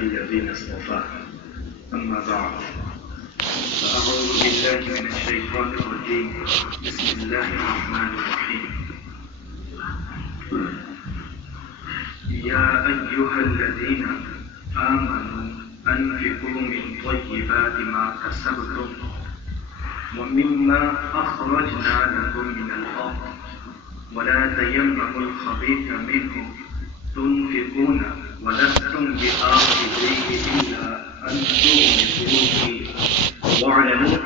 الذين اصطفى أما بعد فأعوذ بالله من الشيطان الرجيم بسم الله الرحمن الرحيم يا أيها الذين آمنوا أنفقوا من طيبات ما كسبتم ومما أخرجنا لكم من الأرض ولا تيمموا الخبيث منه تنفقون ولستم بآخذيه إلا أن تغمضوا فيه واعلموا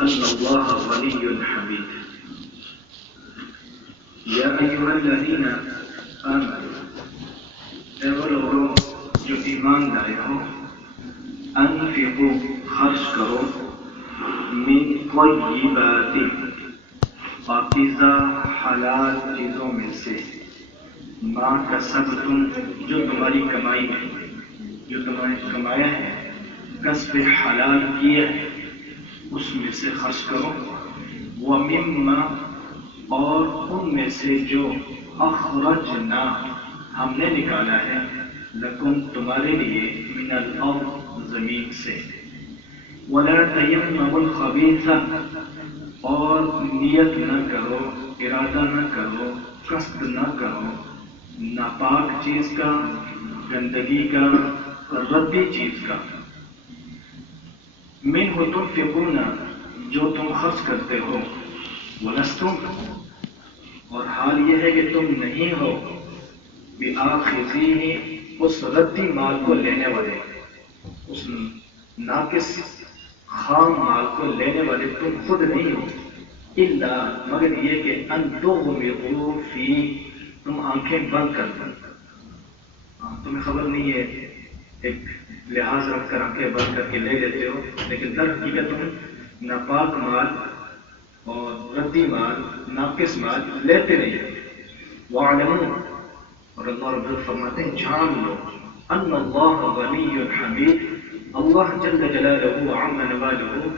أن الله غني حميد يا أيها الذين آمنوا اے وہ لوگوں جو ایمان لائے ہو انفقوا خرچ کرو من طیبات پاکیزہ حلال چیزوں میں سے ما کسبتم جو تمہاری کمائی ہے جو تمہیں کمایا ہے کسب حلال کیا ہے اس میں سے خرچ کرو ومما اور ان میں سے جو اخرجنا ہم نے نکالا ہے لکم تمہارے لیے من الارض زمین سے ولا تیمموا الخبیث اور نیت نہ کرو ارادہ نہ کرو قصد نہ کرو ناپاک چیز کا گندگی کا ردی چیز کا منہ تنفقون جو تم خرچ کرتے ہو ولستم اور حال یہ ہے کہ تم نہیں ہو بآخذیہ اس ردی مال کو لینے والے اس ناقص خام مال کو لینے والے تم خود نہیں ہو الا مگر یہ کہ ان تغمضوا فیہ تم آنکھیں بند کر دو تمہیں خبر نہیں ہے ایک لحاظ رکھ کر آنکھیں بند کر کے لے لیتے ہو لیکن در حقیقت تم ناپاک مال اور ردی مال ناقص مال لیتے نہیں ہو وعلموا اور اللہ رب فرماتے ہیں جان لو ان اللہ غنی حمید اللہ جل جلالہ عم نوالہ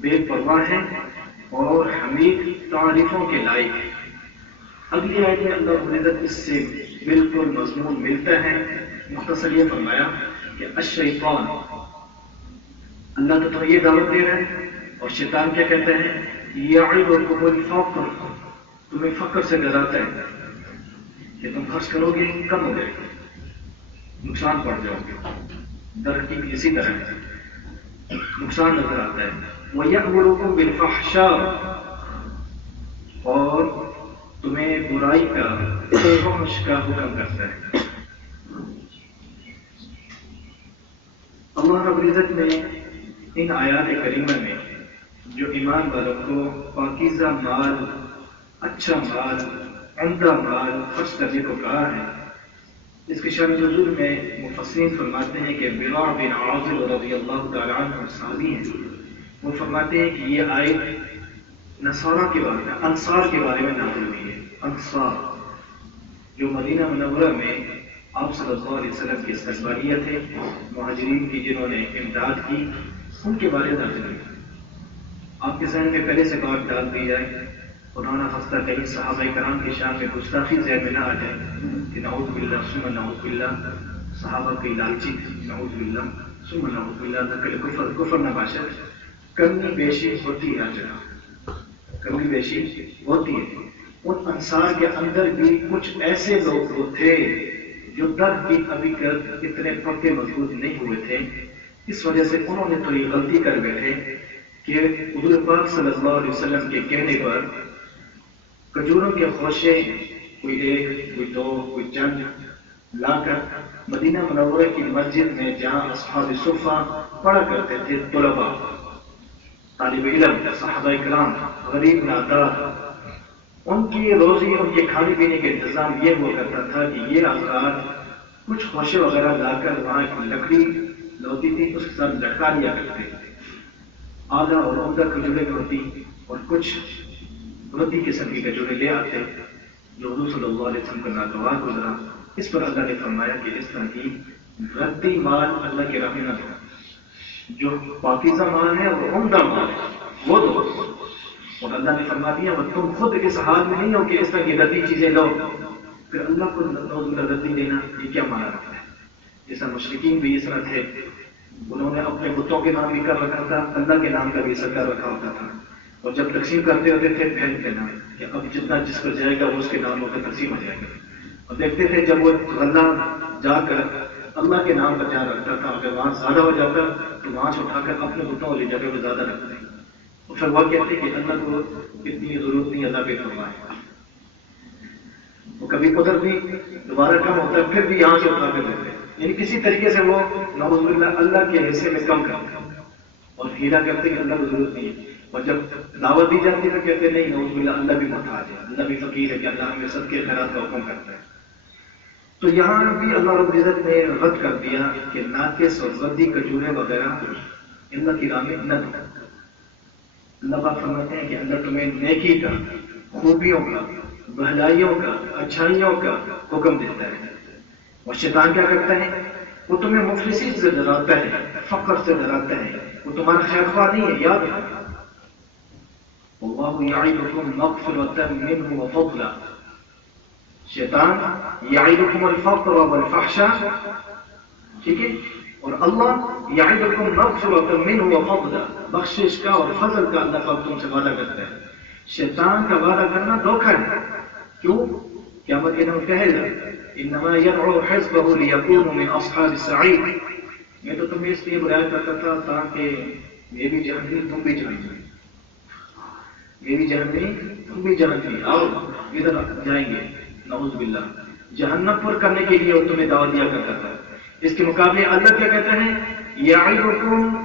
بے پرواہ ہے اور حمید تعریفوں کے لائق ہے اگلی آیت میں اللہ رب العزت اس سے بالکل مضمون ملتا ہے مختصر یہ فرمایا کہ الشیطان اللہ تو تمہیں یہ دعوت دے رہا ہے اور شیطان کیا کہتا ہے یعظکم الفقر تمہیں فقر سے ڈراتا ہے کہ تم خرچ کرو گے کم ہو جائے گا نقصان پڑ جاؤ گے در حقیقت اسی طرح نقصان نظر آتا ہے وَيَأْمُرُكُمْ بِالْفَحْشَاءِ اور تمہیں برائی کا فحش کا حکم کرتا ہے اللہ رب العزت نے ان آیات کریمہ میں جو ایمان والوں کو پاکیزہ مال اچھا مال عمدہ مال خرچ کرنے کو کہا ہے اس کے شان نزول میں مفسرین فرماتے ہیں کہ براء بن عازب رضی اللہ تعالیٰ عنہ صحابی ہیں وہ فرماتے ہیں کہ یہ آیت نصارہ کے بارے میں انصار کے بارے میں نازل ہوئی ہے انصار جو مدینہ منورہ میں آپ صلی اللہ علیہ وسلم کے استقبالیہ تھے مہاجرین کی جنہوں نے امداد کی ان کے بارے میں نازل ہوئی آپ کے ذہن میں پہلے سے بات ڈال دی جائے قرآن خستہ کہیں صحابہ کرام کی شان میں گستاخی ذہن میں نہ آ جائے کہ نعوذ باللہ ثم نعوذ باللہ صحابہ کی لالچی نعوذ باللہ ثم نعوذ باللہ ذکر کفر نہ باشد کمی بیشی ہوتی ہے جناب کمی بیشی ہوتی ہے ان انصار کے اندر بھی کچھ ایسے لوگ تھے جو در بھی ابھی اتنے پکے مضبوط نہیں ہوئے تھے اس وجہ سے انہوں نے تھوڑی غلطی کر بیٹھے کہ حضور پاک صلی اللہ علیہ وسلم کے کہنے پر کھجوروں کے خوشے کوئی ایک کوئی دو کوئی چند لا کر مدینہ منورہ کی مسجد میں جہاں اصحاب صفہ پڑھا کرتے تھے طلباء طالب علم صحابہ کرام غریب نادار ان کی روزی ان کے کھانے پینے کے انتظام یہ ہوا کرتا تھا کہ یہ افراد کچھ خوشے وغیرہ لا کر وہاں کی لکڑی ہوتی تھی اس کے ساتھ لٹکا لیا کرتے تھے آدھا اور عمدہ کھجورے کی ہوتی اور کچھ ردی قسم کی کھجورے لے آتے جو حضور صلی اللہ علیہ وسلم کا ناگوار گزرا اس پر اللہ نے فرمایا کہ اس طرح کی ردی مال اللہ کے راہ میں نہ دو جو پاکیزہ مال ہے اور عمدہ مال ہے وہ دو اور اللہ نے فرما دیا اور تم خود اس حال میں نہیں ہو کہ اس طرح کی ردی چیزیں لو پھر اللہ کو ردی دینا یہ کیا مانا رکھتا ہے جیسا مشرکین بھی اس طرح تھے، انہوں نے اپنے بتوں کے نام بھی کر رکھا تھا، اللہ کے نام کا بھی اثر کر رکھا ہوتا تھا، اور جب تقسیم کرتے ہوتے تھے پھیل کے نام کہ اب جتنا جس پر جائے گا وہ اس کے نام ہو کر تقسیم ہو جائے گا، اور دیکھتے تھے جب وہ غلہ جا کر اللہ کے نام پر جا رکھتا تھا، اگر وہاں زیادہ ہو جاتا تو وہاں سے اٹھا کر اپنے بتوں والی جگہ پہ زیادہ رکھتے ہیں، اور پھر وہ کہتے کہ اللہ کو اتنی ضرورت نہیں، اللہ پہ فرمائے، وہ کبھی قدرت بھی دوبارہ کم ہوتا ہے پھر بھی یہاں سے اٹھا کر دیتے ہیں، یعنی کسی طریقے سے وہ نعوذ باللہ اللہ کے حصے میں کم کرتے ہیں اور ہیرا کرتے کہ اللہ کو ضرورت نہیں ہے، اور جب دعوت دی جاتی ہے تو کہتے نہیں نعوذ باللہ اللہ بھی محتاج ہے، اللہ بھی فقیر ہے کہ اللہ ہمیں صدقے خیرات کا حکم کرتا ہے۔ تو یہاں بھی اللہ رب العزت نے رد کر دیا کہ ناقص اور ردی کھجوریں وغیرہ اللہ کی راہ میں نہ دو۔ اللہ پاک فرماتے ہیں کہ اللہ تمہیں نیکی کا، خوبیوں کا، بھلائیوں کا، اچھائیوں کا حکم دیتا ہے، اور شیطان کیا کرتا ہے؟ وہ تمہیں مفلسی سے ڈراتا ہے، فقر سے ڈراتا ہے، وہ تمہارا خیر خواہ نہیں ہے، یاد رکھنا۔ اللہ یعدکم مغفرۃ منہ وفضلا، شیطان یعدکم الفقر والفحشاء، ٹھیک ہے، اور اللہ یعدکم مغفرۃ منہ وفضلا، بخشش کا اور فضل کا اللہ پاک تم سے وعدہ کرتا ہے۔ شیطان کا وعدہ کرنا دھوکہ ہے، کیوں؟ قیامت کے دن کہے گا انما یدعو حزبہ لیکونوا من اصحاب السعیر، میں تو تمہیں اس لیے برائے کرتا تھا تاکہ میں بھی جہنمی تم بھی جہنمی، میں بھی جہنمی تم بھی جہنمی، آؤ ادھر جائیں گے، نعوذ باللہ جہنم پر کرنے کے لیے وہ تمہیں دعوت دیا کرتا تھا۔ اس کے مقابلے اللہ کیا کہتا ہے؟ یعدکم،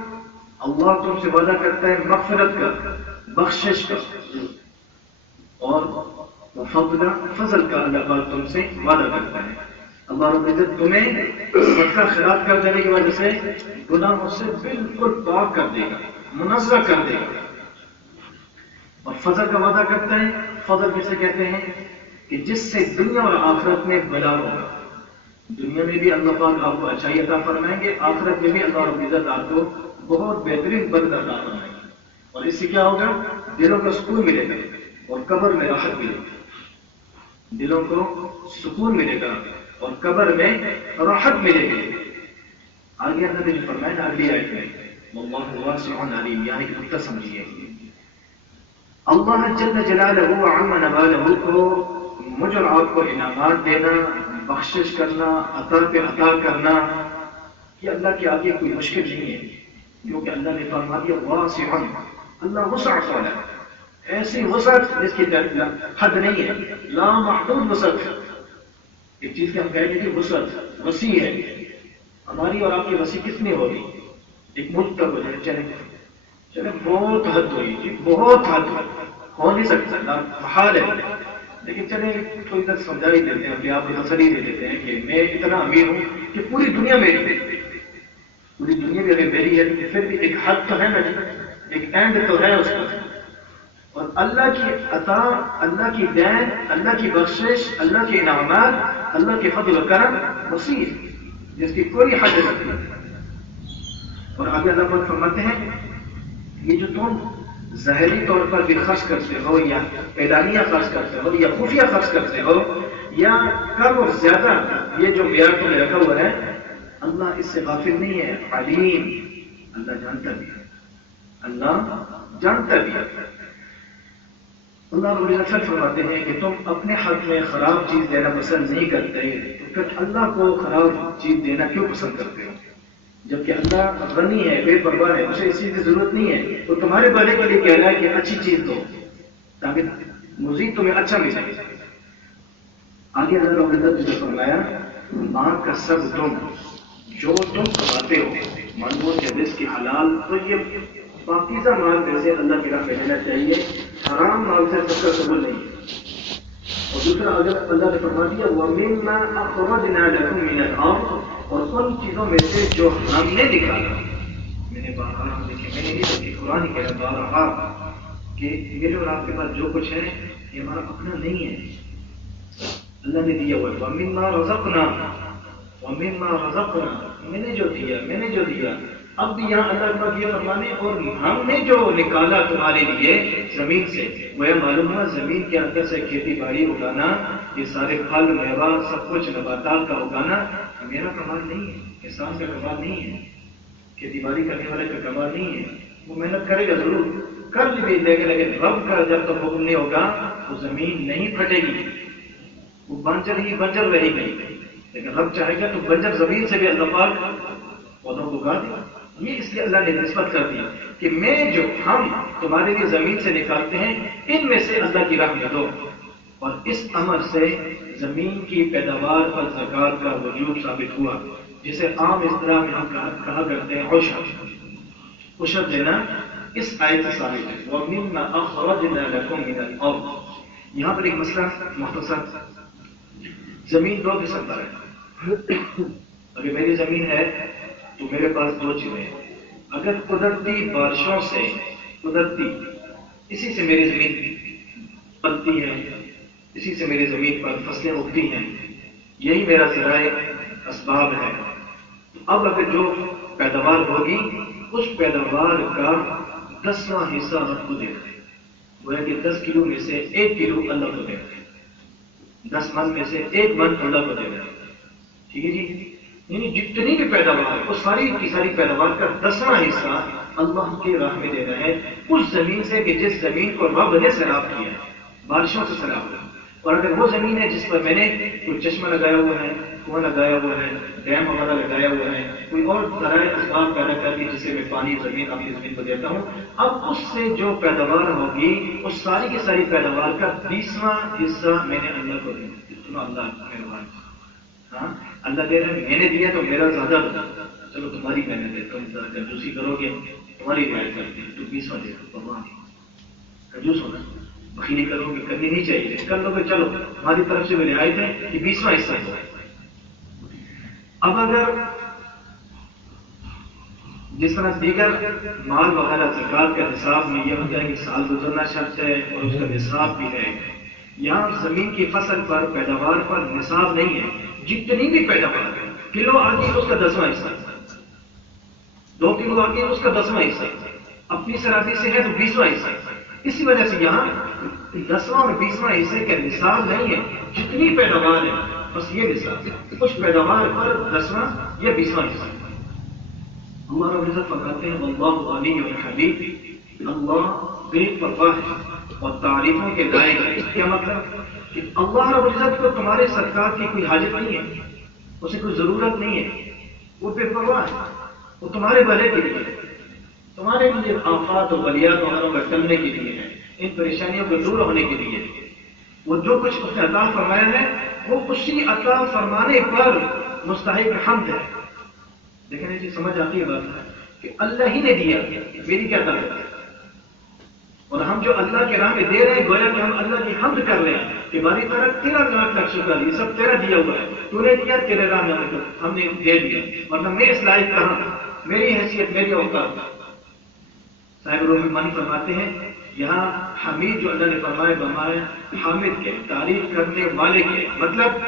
اللہ تم سے وعدہ کرتا ہے مغفرت کا، بخشش کا، اور فضل، فضل کا اللہ پاک تم سے وعدہ کرتا ہے۔ اللہ رب العزت تمہیں صدقہ خیرات کر دینے کی وجہ سے گناہوں سے بالکل پاک کر دے گا، منزہ کر دے گا، اور فضل کا وعدہ کرتا ہے۔ فضل کسے کہتے ہیں؟ کہ جس سے دنیا اور آخرت میں بھلا ہوگا، دنیا میں بھی اللہ پاک آپ کو اچھائی عطا فرمائیں گے، آخرت میں بھی اللہ رب العزت آپ کو بہت بہترین برکت عطا فرمائیں گے، اور اس سے کیا ہوگا؟ دلوں کو سکون ملے گا اور قبر میں راحت ملے گی، دلوں کو سکون ملے گا اور قبر میں راحت ملے گی۔ آگے اللہ نے جو فرمایا نا اگلی آیت میں واللہ واسع علیم، یعنی کہ نقطہ سمجھیے، اللہ جل جلالہ وعم نوالہ کو مجھ اور آپ کو انعامات دینا، بخشش کرنا، عطا پہ عطا کرنا، یہ اللہ کے آگے کوئی مشکل نہیں ہے، کیونکہ اللہ نے فرما دیا واسع، اللہ وسع والا ہے، ایسی وسعت جس کی حد نہیں ہے، لا محدود وسعت۔ ایک چیز کہ ہم کہیں گے کہ وسعت وسیع ہے، ہماری اور آپ کی وسیع کتنی ہوگی؟ ایک ملک تک ہو جائے، چلے بہت حد ہوئی جی، بہت حد ہو نہیں سکتا، محال ہے، لیکن چلے تھوڑی تک سمجھا ہی دیتے ہیں، اپنے آپ کو تسلی دے دیتے ہیں کہ میں اتنا امیر ہوں کہ پوری دنیا میری ہے، پوری دنیا بھی اگر میری ہے تو پھر بھی ایک حد تو ہے نا جی، ایک اینڈ تو ہے اس کا، اور اللہ کی عطا، اللہ کی دین، اللہ کی بخشش، اللہ کے انعامات، اللہ کے فضل و کرم وسیع جس کی کوئی حد نہیں۔ اور آگے اللہ پاک فرماتے ہیں یہ جو تم ظاہری طور پر بھی خرچ کرتے ہو یا اعلانیہ خرچ کرتے ہو یا خفیہ خرچ کرتے ہو یا کم اور زیادہ، یہ جو معیار تمہیں رکھا ہوا ہے اللہ اس سے غافل نہیں ہے، علیم، اللہ جانتا بھی ہے، اللہ جانتا بھی ہے۔ اللہ رب العزت فرماتے ہیں کہ تم اپنے حق میں خراب چیز دینا پسند نہیں کرتے تو پھر اللہ کو خراب چیز دینا کیوں پسند کرتے ہو؟ جبکہ اللہ غنی ہے، بے پرواہ ہے، اسے اس چیز کی ضرورت نہیں ہے، تو تمہارے بھلے کے لیے کہہ رہا ہے کہ اچھی چیز دو تاکہ مزید تمہیں اچھا ملے۔ آگے اللہ رب العزت نے فرمایا ماں کا سب تم جو تم کماتے ہو، معلوم کے رزق کی حلال، تو یہ پاکیزہ مال میں سے اللہ کی راہ میں دینا چاہیے، حرام مال سے صدقہ قبول نہیں ہے۔ اور دوسرا اگر اللہ نے فرما دیا وَمِمَّا أَخْرَجْنَا لَكُم مِّنَ الْأَرْضِ، اور ان چیزوں میں سے جو ہم نے نکالا، میں نے بارہا دیکھے، میں نے نہیں دیکھی، قرآن کہہ رہا بارہا کہ میرے اور آپ کے پاس جو کچھ ہے یہ ہمارا اپنا نہیں ہے، اللہ نے دیا ہوا ہے۔ وَمِمَّا رَزَقْنَا، وَمِمَّا رَزَقْنَا، میں نے جو دیا، میں نے جو دیا۔ اب بھی یہاں اللہ کا یہ فرمانے اور ہم نے جو نکالا تمہارے لیے زمین سے، وہ معلوم ہوا زمین کے اندر سے کھیتی باڑی اگانا، یہ سارے پھل میوہ سب کچھ نباتات کا اگانا میرا کمال نہیں ہے، انسان کا کمال نہیں ہے، کھیتی باڑی کرنے والے کا کمال نہیں ہے، وہ محنت کرے گا ضرور، کر بھی دے گا، لیکن رب کا جب تک حکم نہیں ہوگا وہ زمین نہیں پھٹے گی، وہ بنجر ہی بنجر رہے گی، لیکن رب چاہے گا تو بنجر زمین سے بھی اللہ پاک پودوں کو اگا دے۔ یہ اس لیے اللہ نے نسبت کر دی کہ میں جو ہم تمہارے لیے زمین سے نکالتے ہیں ان میں سے اللہ کی راہ میں دو، اور اس امر سے زمین کی پیداوار پر زکات کا وجوب ثابت ہوا، جسے عام اصطلاح میں ہم کہا کرتے ہیں عشر۔ عشر دینا اس آیت سے ثابت ہے، وَمِمَّا أَخْرَجْنَا لَكُم مِّنَ الْأَرْضِ۔ یہاں پر ایک مسئلہ مختصر، زمین دو قسم پر ہے۔ اگر میری زمین ہے تو میرے پاس دو چیزیں ہیں، اگر قدرتی بارشوں سے قدرتی اسی سے میری زمین پلتی ہے، اسی سے میری زمین پر فصلیں اگتی ہیں، یہی میرا ذرائع اسباب ہے، اب اگر جو پیداوار ہوگی اس پیداوار کا 10واں حصہ رب کو دینا ہے، گویا کہ 10 کلو میں سے 1 کلو اللہ کو دینا ہے، 10 من میں سے 1 من اللہ کو دینا ہے، ٹھیک ہے جی؟ یعنی جتنی بھی پیداوار ہے وہ ساری کی ساری پیداوار کا 10واں حصہ اللہ کی راہ میں دینا ہے، اس زمین سے کہ جس زمین کو رب نے سیراب کیا ہے، بارشوں سے سیراب ہوا۔ اور اگر وہ زمین ہے جس پر میں نے کوئی چشمہ لگایا ہوا ہے، کنواں لگایا ہوا ہے، ڈیم وغیرہ لگایا ہوا ہے، کوئی اور ذرائع اسباب پیدا کر کے جسے میں پانی زمین اپنی زمین کو دیتا ہوں، اب اس سے جو پیداوار ہوگی اس ساری کی ساری پیداوار کا 20واں حصہ میں نے اللہ کو دیا۔ سنو اللہ مہربان، ہاں اللہ دے رہے ہیں، میں نے دیا تو میرا زیادہ دو، چلو تمہاری محنت ہے، تم کنجوسی کرو گے تمہاری رعایت کرتے ہیں تو 20واں دے دو، پرواہ نہیں، کنجوس ہونا بخیلی کرو گے، کرنی نہیں چاہیے، کر لو گے چلو ہماری طرف سے بھی رعایت ہے کہ 20واں حصہ دو۔ اب اگر جس طرح دیگر مال وغیرہ زکات کا نصاب میں یہ ہوتا ہے کہ سال گزرنا شرط ہے اور اس کا نصاب بھی ہے، یہاں زمین کی فصل پر پیداوار پر نصاب نہیں ہے، جتنی بھی پیداوار ہے، کلو آگے اس کا 10واں حصہ، 2 کلو آگے اس کا 10واں حصہ، اپنی سرحدی سے ہے تو 20واں حصہ۔ اسی وجہ سے یہاں 10واں اور 20واں حصے کا نصاب نہیں ہے، جتنی پیداوار ہے بس یہ نصاب ہے، کچھ پیداوار پر 10واں یا 20واں حصہ۔ اللہ رب العزت فرماتے ہیں واللہ غنی حمید، اللہ بے پرواہ ہے اور تعریفوں کے لائق ہے۔ کیا مطلب کہ اللہ رب العزت کو تمہارے صدقات کی کوئی حاجت نہیں ہے، اسے کوئی ضرورت نہیں ہے، وہ بے پرواہ ہے، وہ تمہارے بھلے کے لیے، تمہارے لیے آفات و بلیات وغیرہ کا ٹلنے کے لیے ہے، ان پریشانیوں کو دور ہونے کے لیے وہ جو کچھ اس نے عطا فرمایا ہے وہ اسی عطا فرمانے پر مستحق حمد ہے۔ دیکھیں جی سمجھ آتی ہے بات کہ اللہ ہی نے دیا، میری کیا طاقت ہے، اور ہم جو اللہ کے راہ میں دے رہے ہیں گویا کہ ہم اللہ کی حمد کر رہے ہیں کہ ہماری طرف 13 لاکھ شکر، یہ سب تیرا دیا ہوا ہے، تو نے دیا، تیرے راہ میں ہم نے دے دیا، ورنہ میں اس لائق کہاں، میری حیثیت، میری اوقات۔ صاحب روح المانی فرماتے ہیں یہاں حمید جو اللہ نے فرمایا بمائے حامد کے، تعریف کرنے والے کے، مطلب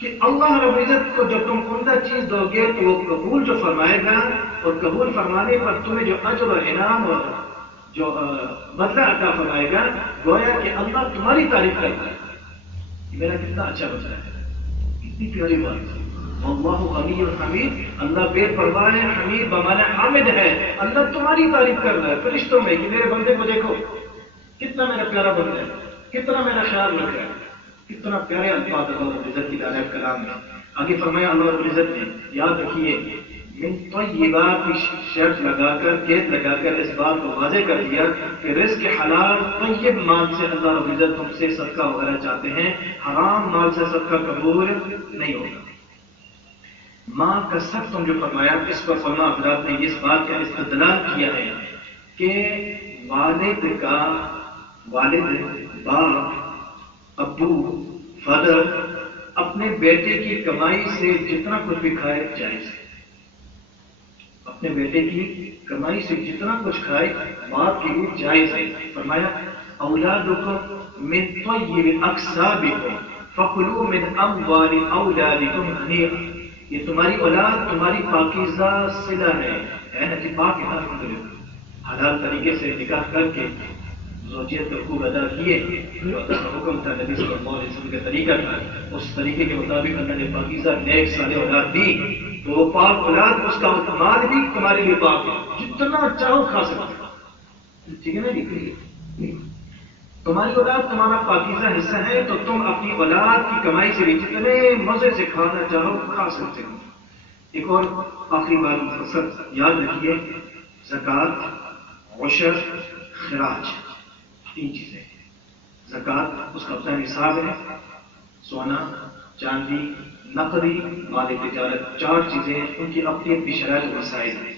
کہ اللہ رب العزت کو جب تم عمدہ چیز دو گے تو وہ قبول جو فرمائے گا، اور قبول فرمانے پر تمہیں جو اجر و انعام اور جو بدلہ عطا فرمائے گا، گویا کہ اللہ تمہاری تعریف کرتا ہے، میرا کتنا اچھا بچہ ہے، کتنی پیاری بات ہے۔ اللہ غنی حمید، اللہ بے پرواہ ہے، حمید بمانا حامد ہے، اللہ تمہاری تعریف کر رہا ہے فرشتوں میں کہ میرے بندے کو دیکھو کتنا میرا پیارا بندہ ہے، کتنا میرا خیال رکھ رہا ہے، کتنا پیارے الفاظ اللہ رب العزت کی تعریف کلام میں۔ آگے فرمایا اللہ رب العزت نے، یاد رکھیے من طیبات کی شرط لگا کر، قید لگا کر اس بات کو واضح کر دیا کہ رزق حلال طیب مال سے اللہ رب العزت تم سے صدقہ وغیرہ چاہتے ہیں، حرام مال سے صدقہ قبول نہیں ہوگا۔ ماں کا سب تم جو فرمایا، اس پر علماء حضرات نے اس بات کا استدلال کیا ہے کہ والد باپ، ابو، فادر اپنے بیٹے کی کمائی سے جتنا کچھ بھی کھائے جائز ہے، اپنے بیٹے کی کمائی سے جتنا کچھ کھائے باپ کے لیے جائز ہے۔ فرمایا اولادکم من طیب اکسابکم فکلوا من اموال اولادکم ہنیئا، یہ تمہاری اولاد تمہاری پاکیزہ صلہ ہے نا کہ پاک ہے، حلال طریقے سے نکاح کر کے زوجیت کا حقوق ادا کیے، جو اللہ کا حکم تھا، نبی صلی اللہ علیہ وسلم کا طریقہ تھا، اس طریقے کے مطابق اللہ نے پاکیزہ نیک صالح اولاد دی، تو وہ پاک اولاد اس کا مال بھی تمہارے لیے پاک ہے، جتنا چاہو کھا سکتے ہو، ٹھیک ہے نا جی؟ تمہاری اولاد تمہارا پاکیزہ حصہ ہے، تو تم اپنی اولاد کی کمائی سے بھی جتنے مزے سے کھانا چاہو کھا سکتے ہو۔ ایک اور آخری بات مختصر یاد رکھیے، زکوٰۃ، عشر، خراج، تین چیزیں۔ زکوٰۃ اس کا اپنا نصاب ہے، سونا، چاندی، نقدی، مال تجارت، چار چیزیں ہیں، ان کی اپنی اپنی شرائط و مسائل ہیں۔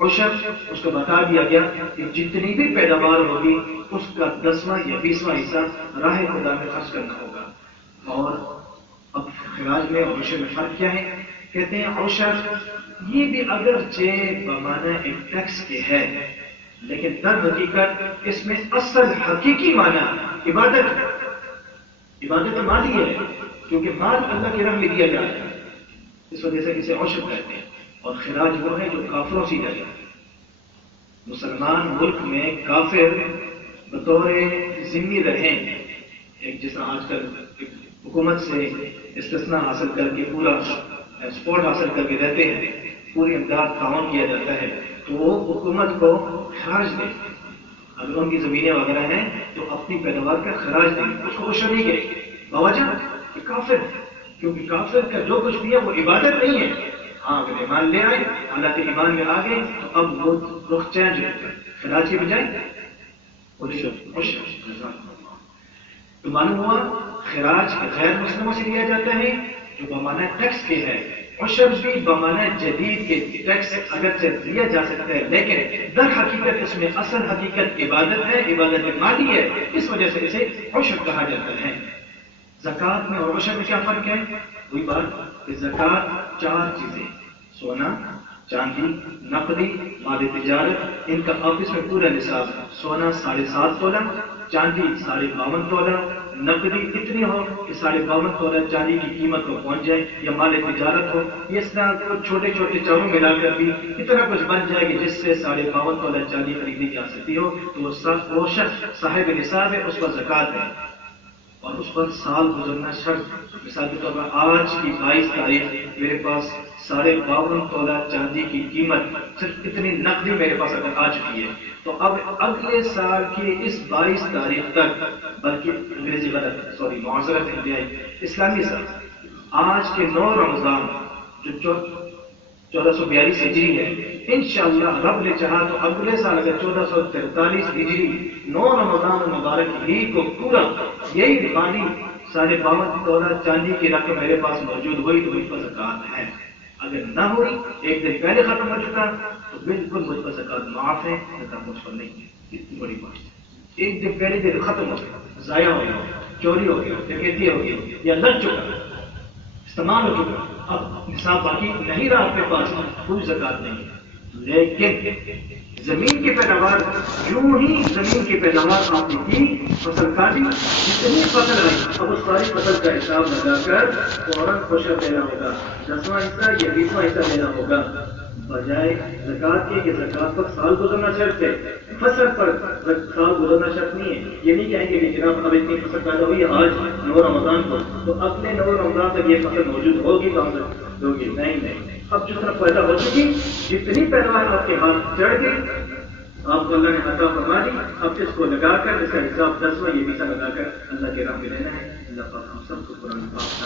عشر اس کو بتا دیا گیا کہ جتنی بھی پیداوار ہوگی اس کا 10واں یا 20واں حصہ راہ خدا میں خرچ کرنا ہوگا۔ اور اب خراج میں اور عشر میں فرق کیا ہے؟ کہتے ہیں عشر یہ بھی اگرچہ بمعنی ایک ٹیکس کے ہے، لیکن در حقیقت اس میں اصل حقیقی معنی عبادت مالی ہے، کیونکہ مال اللہ کی راہ میں دیا جاتا ہے، اس وجہ سے اسے عشر کہتے ہیں۔ اور خراج وہ ہے جو کافروں سے دیا جاتا ہے۔ مسلمان ملک میں کافر بطور ذمہ رہیں، ایک جس طرح آج کل حکومت سے استثناء حاصل کر کے پورا سپورٹ حاصل کر کے رہتے ہیں، پوری امداد تعاون کیا جاتا ہے، تو وہ حکومت کو خراج دیں، اگر ان کی زمینیں وغیرہ ہیں تو اپنی پیداوار کا خراج دیں، اس کو عشر نہیں کریں باوجہ کہ کافر ہے، کیونکہ کافر کا جو کچھ بھی ہے وہ عبادت نہیں ہے۔ ہاں اگر ایمان لے آئے، حالات ایمان میں آ گئے، تو اب وہ رخ چینج ہوتا ہے، خراج کے بجائے عشر۔ تو معلوم ہوا خراج غیر مسلموں سے لیا جاتا ہے جو بمعنی ٹیکس کے ہے، عشر بھی بمعنی جدید کے ٹیکس اگرچہ دیا جا سکتا ہے، لیکن در حقیقت اس میں اصل حقیقت عبادت ہے، عبادت مالی ہے، اس وجہ سے اسے عشر کہا جاتا ہے۔ زکوٰۃ میں اور عشر میں کیا فرق ہے؟ وہی بات کہ زکوٰۃ چار چیزیں، سونا، چاندی، نقدی، مال تجارت، ان کا آپس میں پورا نصاب ہے۔ سونا 7.5 تولہ، چاندی 52.5 تولہ، نقدی اتنی ہو کہ 52.5 تولہ چاندی کی قیمت کو پہنچ جائے، یا مال تجارت ہو اس طرح چھوٹے چھوٹے چاروں ملا کر بھی اتنا کچھ بن جائے کہ جس سے 52.5 تولہ چاندی خریدی جا سکتی ہو، تو وہ شخص صاحب نصاب ہے، اس پر زکوٰۃ ہے، اور اس پر سال گزرنا شرط۔ مثال کے طور پر آج کی 22 تاریخ میرے پاس 52.5 تولہ چاندی کی قیمت صرف اتنی نقدی میرے پاس اگر آ چکی ہے، تو اب اگلے سال کی اس 22 تاریخ تک، بلکہ انگریزی غلط، سوری معذرت انتہائی اسلامی سال، آج کے 9 رمضان جو 1442 ہجری ہے، انشاءاللہ رب نے چاہا تو اگلے سال اگر 1443 ہجری 9 رمضان مبارک ہی کو پورا یہی مالی 52.5 تولہ چاندی کی رقم میرے پاس موجود ہوئی تو مجھ پر زکوٰۃ ہے، اگر نہ ہوئی ایک دن پہلے ختم ہو چکا تو بالکل مجھ پر زکوٰۃ معاف ہے، زکوٰۃ مجھ پر نہیں ہے۔ اتنی بڑی بات ہے، ایک دن پہلے دن ختم ہو گیا، ضائع ہو گیا، چوری ہو گیا، ڈکیتی ہو گئی، یا لگ چکا، استعمال ہو چکا، اب نصاب باقی نہیں رہا آپ کے پاس، کوئی زکوٰۃ نہیں ہے۔ لیکن زمین کی پیداوار، یوں ہی زمین کی پیداوار آپ نے کی، فصل کاٹی، جتنی فصل آئی اب اس ساری فصل کا حساب لگا کر فوراً عشر دینا ہوگا، 10واں حصہ یا 20واں حصہ دینا ہوگا، بجائے زکوٰۃ کے کہ زکوٰۃ پر سال گزرنا شرط ہے، فصل پر سال گزرنا شرط نہیں ہے۔ یہ نہیں کہیں گے کہ جناب اب اتنی فصل پیدا ہوئی ہے آج 9 رمضان کو، تو اگلے 9 رمضان تک یہ فصل موجود ہوگی تو ہم ہوگی، نہیں، اب جس طرح پیدا ہو چکی، جتنی پیداوار آپ کے ہاتھ چڑھ گئی آپ کو اللہ نے عطا فرما دی، اب اس کو لگا کر اس کا حساب 10واں یہ 20واں لگا کر اللہ کے راہ میں لینا ہے۔ اللہ پاک ہم سب کو قرآن پاک